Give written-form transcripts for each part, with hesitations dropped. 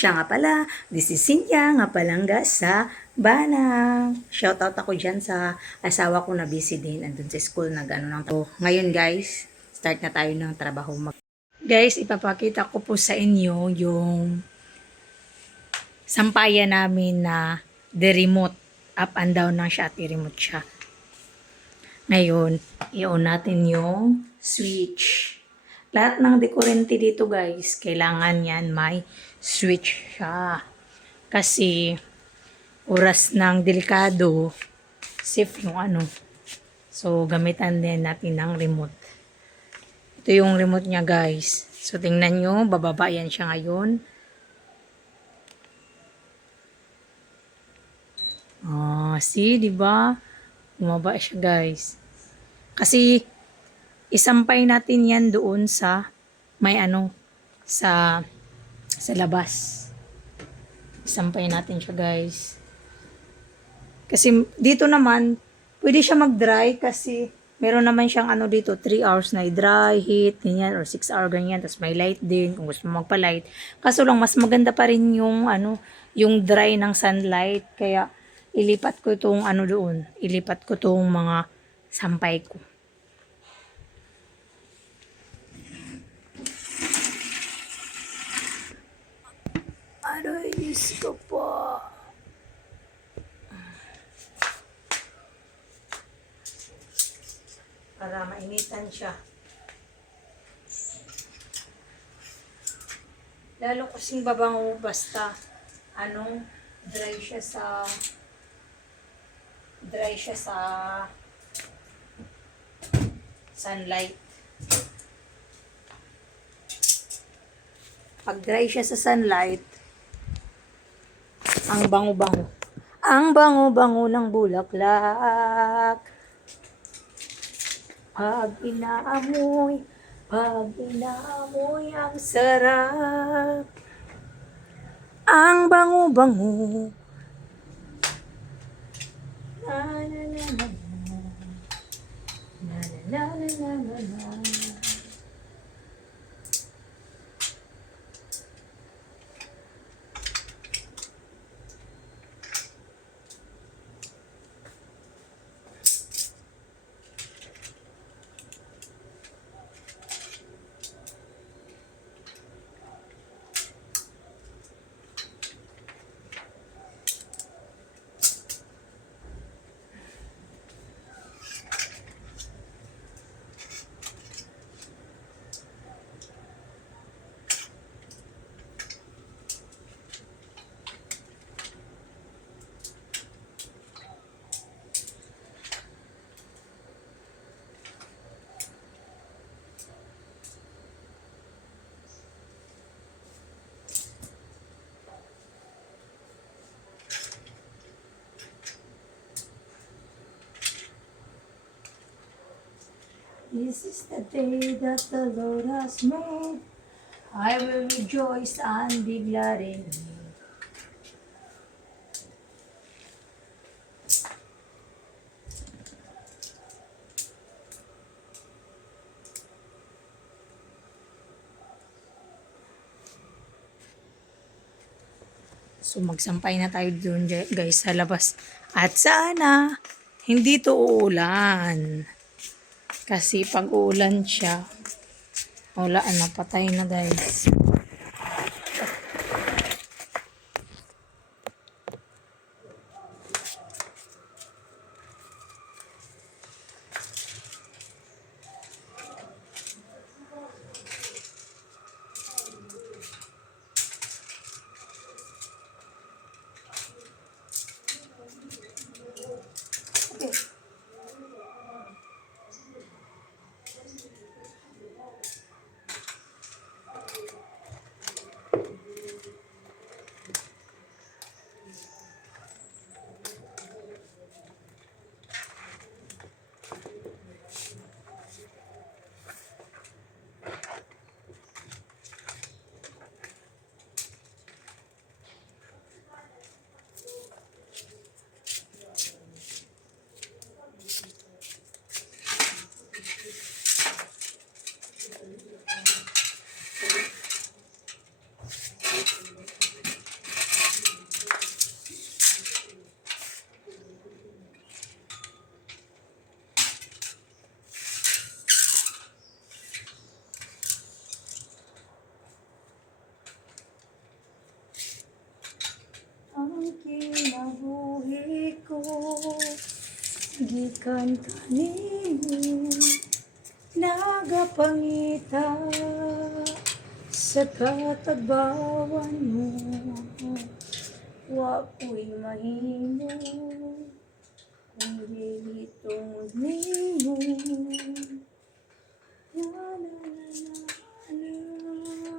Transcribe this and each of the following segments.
Siya nga pala, this is Cynthia nga palangga sa Banang. Shoutout ako dyan sa asawa ko na busy din. Andun sa school nag-ano ng trabaho. Ngayon guys, start na tayo ng trabaho. Guys, ipapakita ko po sa inyo yung sampayan namin na the remote. Up and down lang siya at i-remote siya. Ngayon, i-on natin yung switch. Lahat ng dekurente dito guys, kailangan yan may switch siya. Kasi oras ng delikado, safe yung ano. So, gamitan din natin ng remote. Ito yung remote niya guys. So, tingnan nyo, bababa yan siya ngayon. See, di ba? Bumaba siya guys. Kasi, isampay natin yan doon sa may ano, sa labas. Isampay natin siya guys. Kasi dito naman, pwede siya mag-dry kasi meron naman siyang ano dito, 3 hours na i-dry, heat, ganyan, or 6 hour ganyan. Tapos may light din kung gusto mo magpa-light. Kaso lang, mas maganda pa rin yung ano, yung dry ng sunlight. Kaya ilipat ko itong ano doon. Ilipat ko itong mga sampay ko. Aray, Diyos ko po. Para mainitan siya. Lalo kasing babango basta ano, dry siya sa sunlight. Pag dry siya sa sunlight, ang bango-bango. Ang bango-bango ng bulaklak. Pag inaamoy, ang sarap. Ang bango-bango. Na na na na na. Na na na na na na. This is the day that the Lord has made. I will rejoice and be glad in it. So magsampay na tayo doon guys sa labas. At sana hindi to uulan. Kasi pag uulan siya, wala na, patay na guys. gikan kanimo nagapangita sa katagbawan mo, wa ko'y mahimo kung gilitong nimo. Na, na, na, na, na.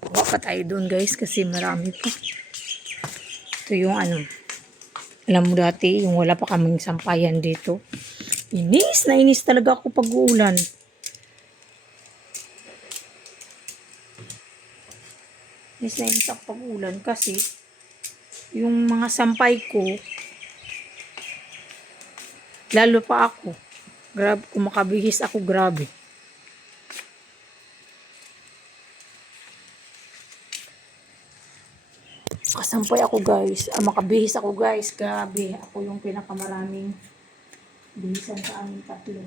Kuha pa tayo doon guys kasi marami pa. Ito yung ano, alam mo dati yung wala pa kaming sampayan dito. Inis na inis talaga ako pag uulan. Inis na inis ako pag uulan kasi yung mga sampay ko, lalo pa ako. Grabe, kung makabihis ako, grabe. Kasampay ako guys. Makabihis ako guys. Grabe. Ako yung pinakamaraming bihisan sa aming tatlo.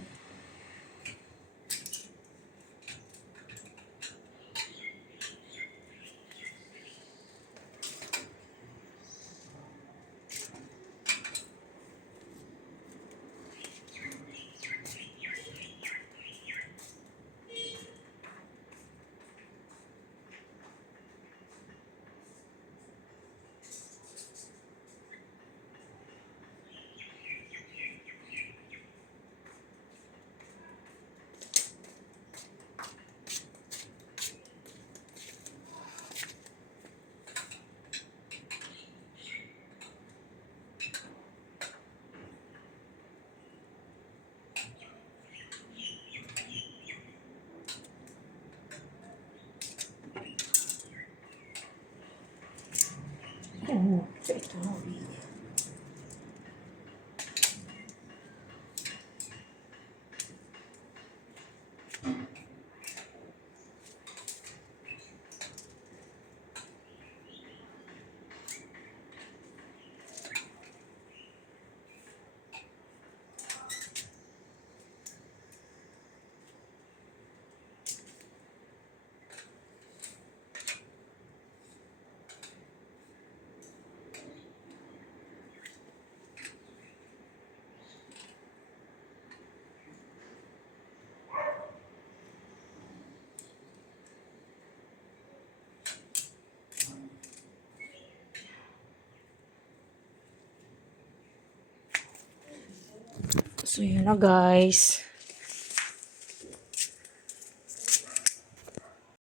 Oo, sa ito. So, yun na guys.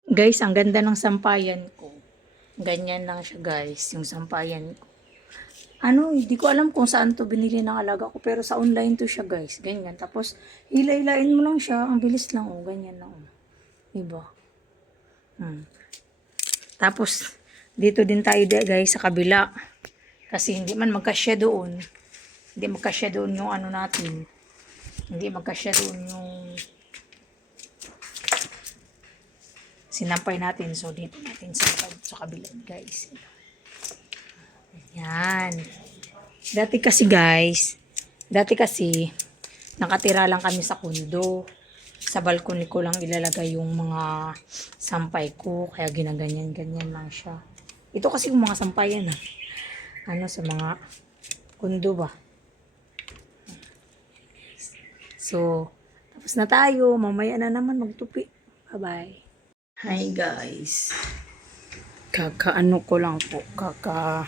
Guys, ang ganda ng sampayan ko. Ganyan lang siya guys, yung sampayan ko. Ano, hindi ko alam kung saan to binili ng alaga ko, pero sa online to siya guys. Ganyan. Tapos, hila-hilain mo lang siya. Ang bilis lang, oh. Ganyan lang, oh. Diba? Tapos, dito din tayo guys sa kabila. Kasi hindi man magkasya doon. Hindi magkasya doon yung ano natin. Hindi magkasya doon yung sinampay natin. So, dito natin sa kabila guys. Yan. Dati kasi, nakatira lang kami sa kundo. Sa balkoni ko lang ilalagay yung mga sampay ko. Kaya ginaganyan-ganyan lang siya. Ito kasi yung mga sampayan sa mga kundo ba. So, tapos na tayo. Mamaya na naman magtupi. Bye-bye. Hi guys. Kakaano ko lang po. Kaka-kissing.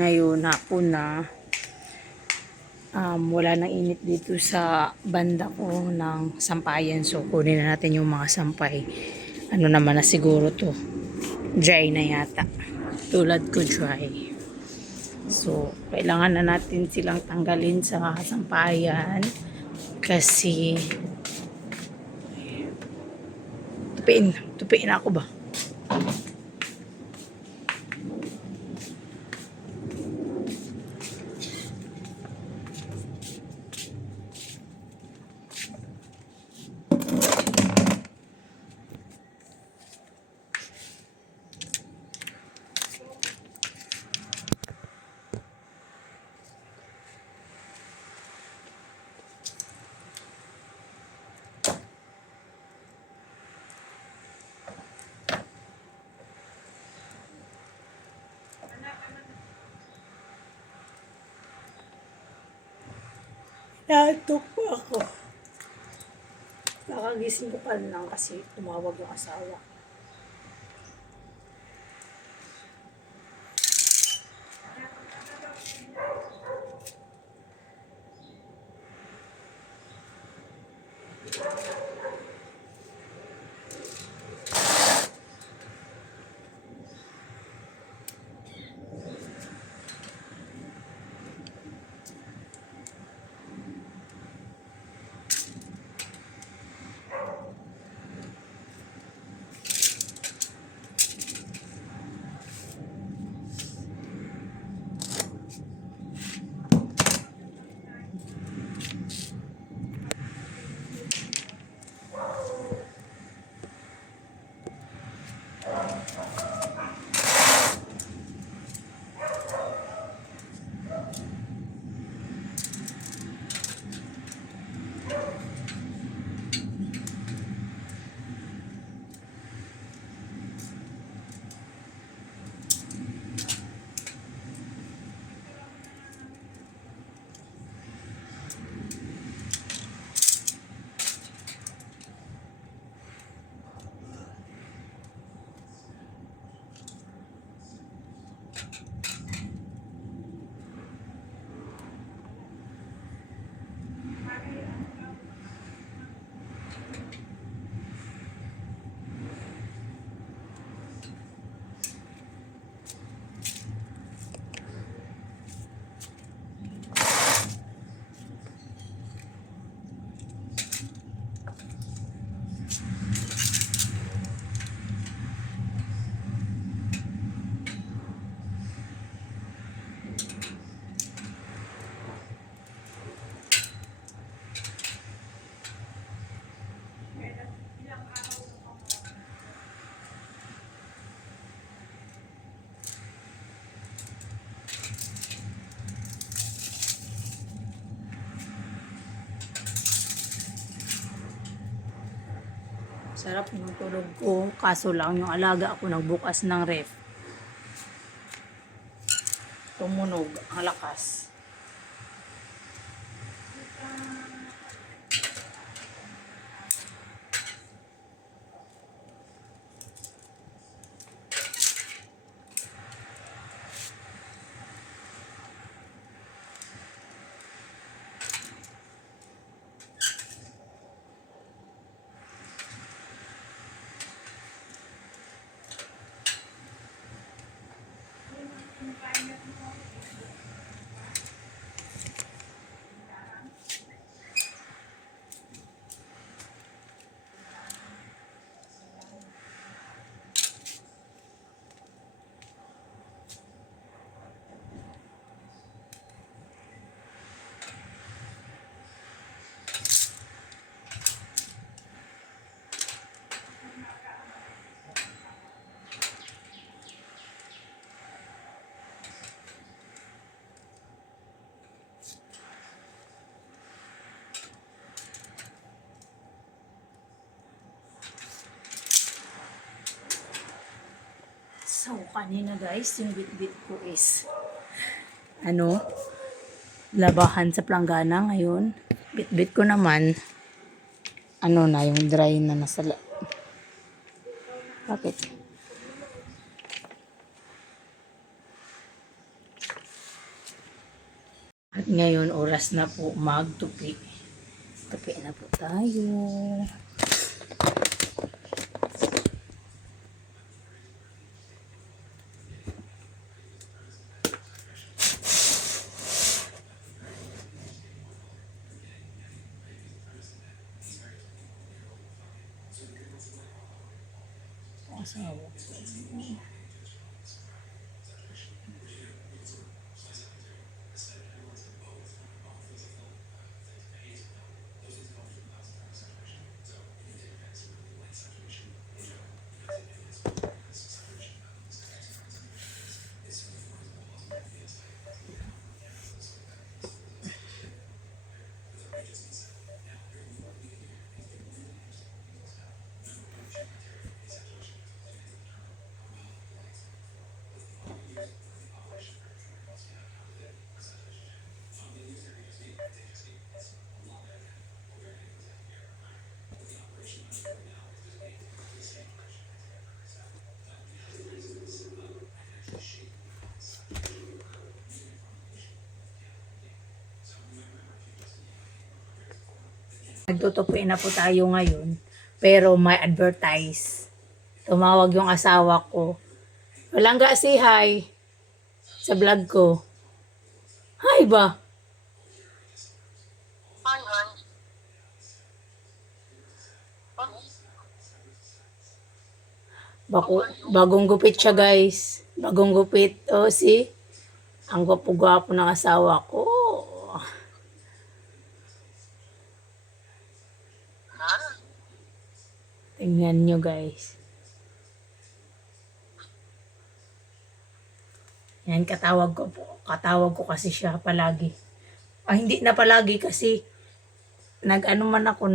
Ngayon, hapon na. Wala nang init dito sa banda ko ng sampayan. So, kunin na natin yung mga sampay. Ano naman na siguro to. Dry na yata. Tulad ko dry. So, kailangan na natin silang tanggalin sa sampayan. Kasi, tupiin ako ba? Naantok po ako. Kakagising ko pa lang kasi tumawag yung asawa. Sarap ng tulog ko. Kaso lang yung alaga ako nagbukas ng ref. Tumunog ang lakas. So, kanina guys, yung bit-bit ko is labahan sa planggana ngayon. Bit-bit ko naman na yung dry na nasa bakit? At ngayon oras na po magtupi. Tupi na po tayo. Asawa. Nagtutupuin na po tayo ngayon. Pero may advertise. Tumawag yung asawa ko. Walang ga say hi sa vlog ko. Hi ba? Bagong gupit siya guys. Bagong gupit. Oh, see? Ang gwapo-gwapo ng asawa ko. Tingnan nyo guys. Yan, katawag ko po. Katawag ko kasi siya palagi. Hindi na palagi kasi nag-ano man ako,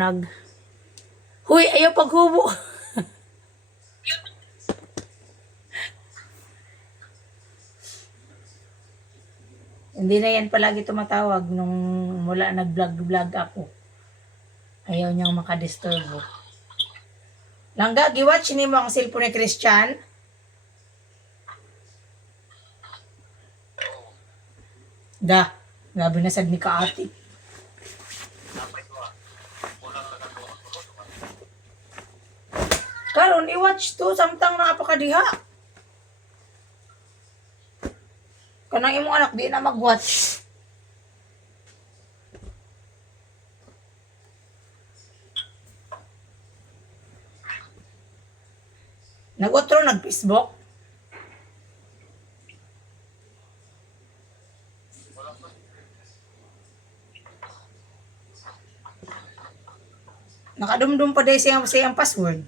Huy, ayaw paghubo. Hindi na yan palagi tumatawag nung mula nag-vlog ako. Ayaw niyang makadisturbo. Langga, giwatch ni mo ang cellphone ni Christian? Da, grabe na sad ni kaati. Karon i-watch to samtang napakadiha. Kanang imong anak di na mag-watch. Nag-otro, nag-Facebook. Nakadumdum pa dahil siyang password.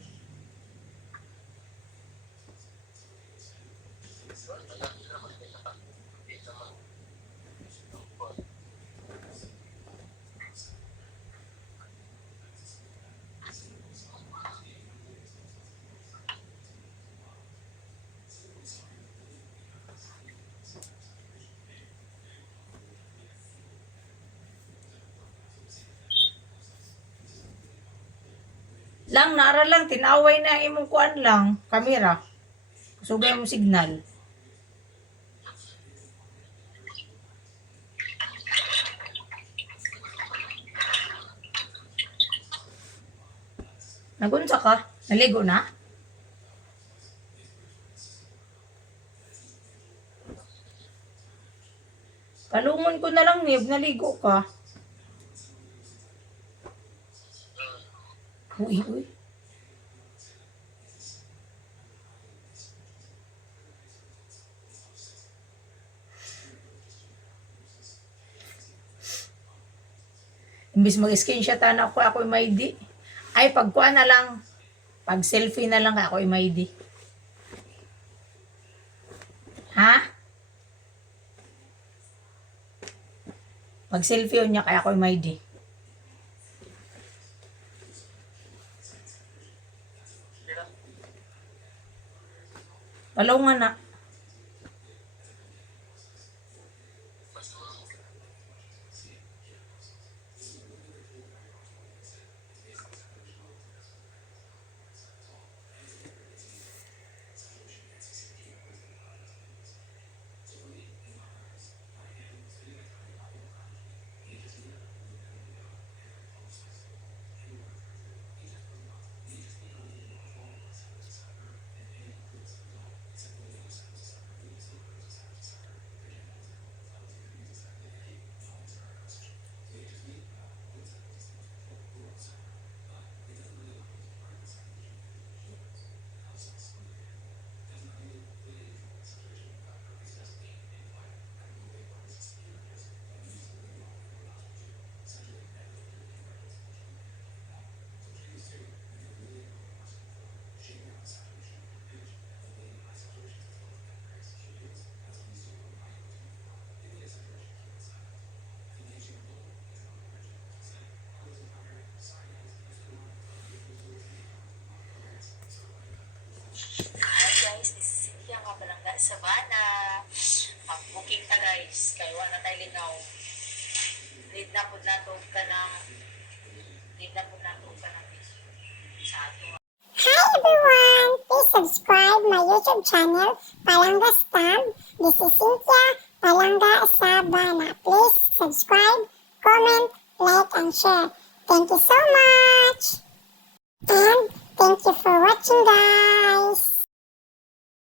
Lang, naara lang, tinaway na imong kuan lang, kamera. Sugay mo signal. Nagunsa ka? Naligo na? Palungon ko na lang, Nib, naligo ka. Uy, uy. Imbis mag-screenshot na ako may di. Ay, pagkuan na lang. Pag selfie na lang ako may di. Ha? Pag selfie niya kaya ako may di. Palungan na. Barangay Sabana. Mag-booking ta guys. Kaya wala tayo linaw. Need na po na to ka ng sa ato. Hi everyone! Please subscribe my YouTube channel, Palangga Stab. This is Cynthia, Palangga Sabana. Please subscribe, comment, like, and share. Thank Thank you so much.